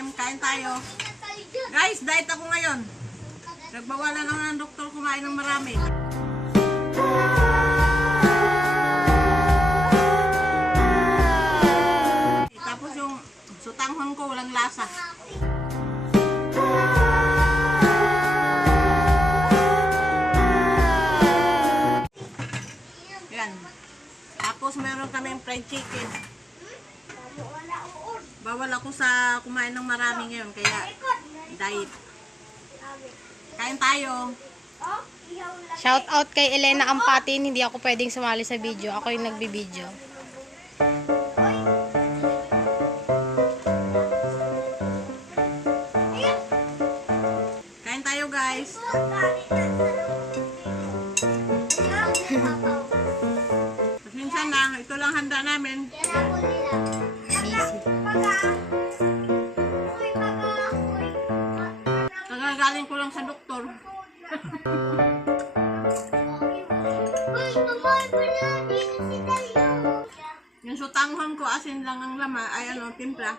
time. Kain tayo. Guys, diet ako ngayon. Nagbawalan lang ng doktor kumain ng marami. Tapos yung sutanghon ko walang lasa. Yan. Tapos meron kaming fried chicken. Bawal ako sa kumain ng marami ngayon, kaya diet. Kain tayo. Shout out kay Elena Ampatin, hindi ako pwedeng sumali sa video. Ako yung nagbibideo. Kain tayo, guys. Minsan na, ito lang handa namin. Kagagaling ko lang sa doktor. Yung sutanghon ko, asin lang ang laman, ay ano, timpla.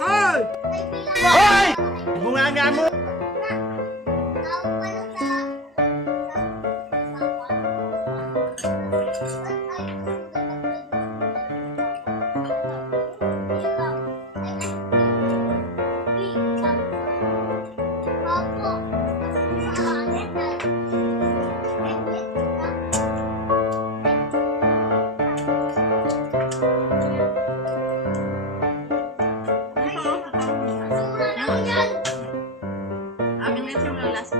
Hoy! Hoy! Bunga mo! Amin na yung lalas.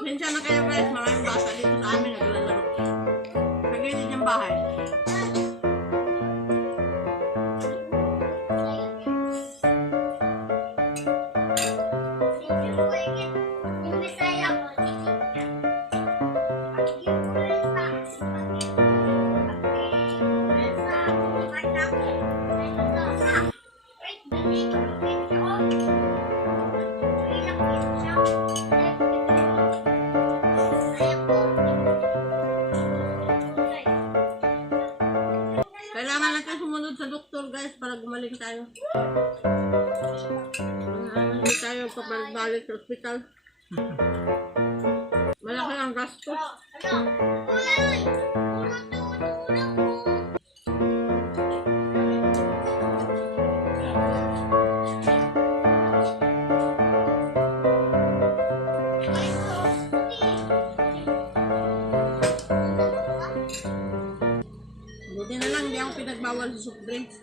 Minsan na kayo guys, maraming bata dito sa amin naglalaro. Sa gilid ng bahay. Kailangan natin sumunod sa doktor guys para gumaling tayo. Hindi tayo papalik sa ospital. Malaki ang gastos. Buti na lang, hindi ako pinagbawal sa soft drinks.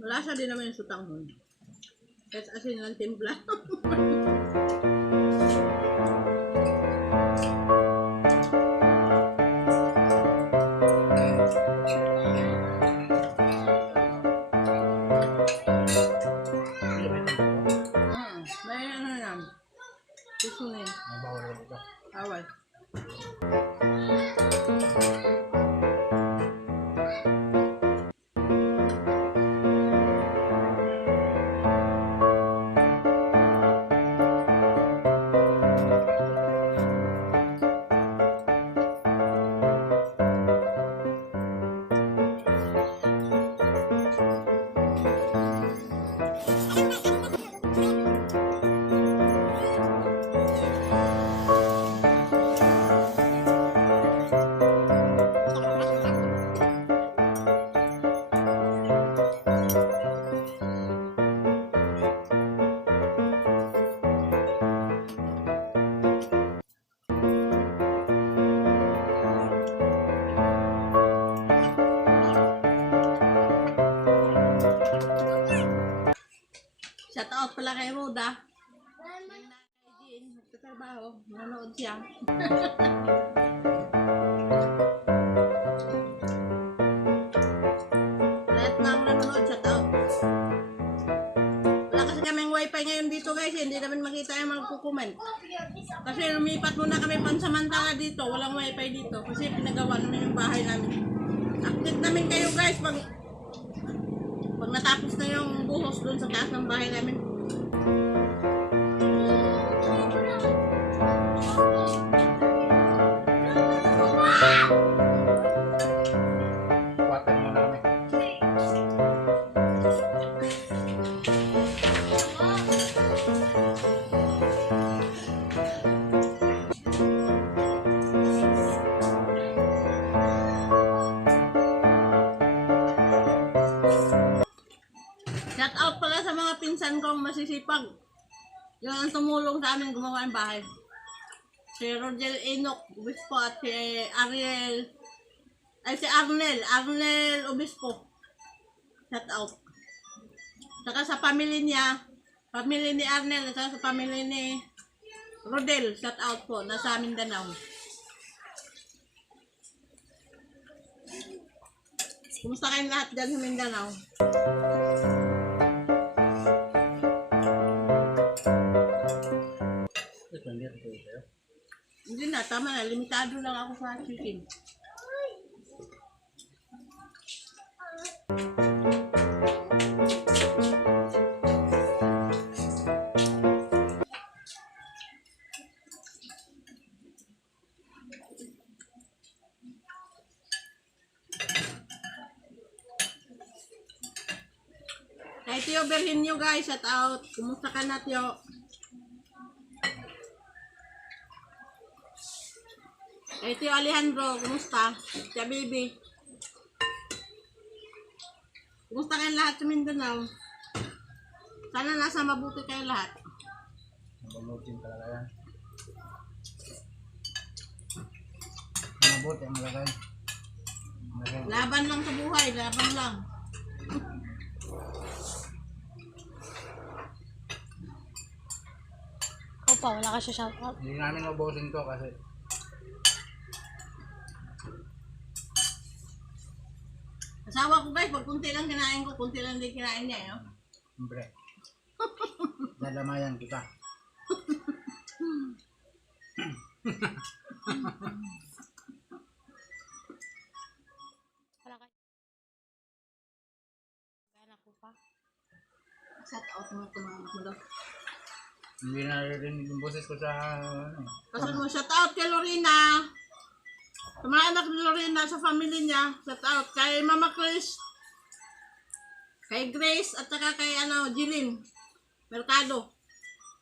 Malasa din naman yung sutanghon. Kahit asin lang timpla. May ano yan. Gusto kunin. Mabawal ko dito. Awal. Shout out pala kay Roda. Nagtatrabaho, nanonood siya. Lahat ng nanonood, shout out. Wala kasi kaming wifi ngayon dito guys, hindi namin makita yung magkukument. Kasi lumipat muna kami pansamantala dito, walang wifi dito. Kasi pinagawa namin yung bahay namin. Update namin kayo guys pag natapos na yung buhos doon sa taas ng bahay namin. Water mo namin. Shout out pala sa mga pinsan kong masisipag. Yung ang tumulong sa amin gumawa ng bahay. Si Rodel Enoch Obispo at si Ariel, ay si Arnel Obispo. Shout out. Saka sa pamilya niya, pamilya ni Arnel at saka sa pamilya ni Rodel, shout out po, nasa Mindanao. Kumusta kayong lahat dyan sa Mindanao? Hindi na, tama na. Limitado lang ako sa chicken. Kay Tio Berhinyo guys, shout out. Kumusta ka na, Tio? Kay Tio Alejandro, kumusta? Tia Baby. Kumusta kayong lahat sa Mindanao? Sana nasa mabuti kayo lahat. Mabuti talaga yan. Mabuti ang lagay. Laban lang sa buhay, laban lang. Ikaw pa, wala ka siya shoutout. Hindi namin mabusin to kasi Asawa ko guys, pag kunti lang kinain ko, kunti lang din kinain niya, no? siyempre dadamayan kita. Wala ka. Gana ko pa. Shout out mo tumawag mo daw. Hindi naririnig yung boses ko sa ano. Kasi mo, shout out kay Lorena. Sa mga anak ni Lorena, sa family niya, shout out kay Mama Chris, kay Grace, at saka kay Jilin Mercado,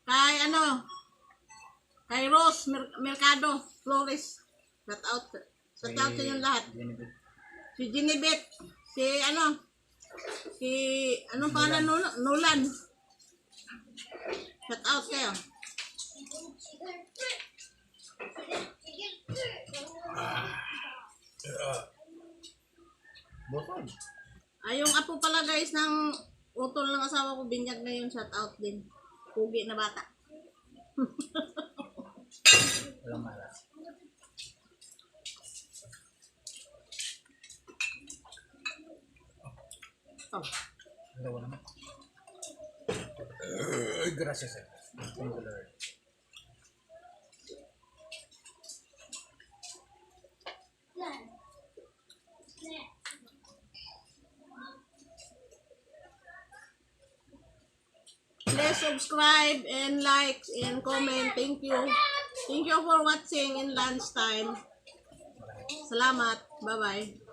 kay kay Rose Mercado Flores, shout out sa inyong lahat. Si Ginibet, si anong pangalan Nolan, shout out kayo. Botol. Yung apo pala guys ng utol ng asawa ko, binyag na yun, shout out din. Pugi na bata. Walang malas. Oh. Dalawa naman. Ay, gracias. Thank you, Lord. subscribe and like and comment. Thank you. Thank you for watching in lunchtime. Salamat. Bye-bye.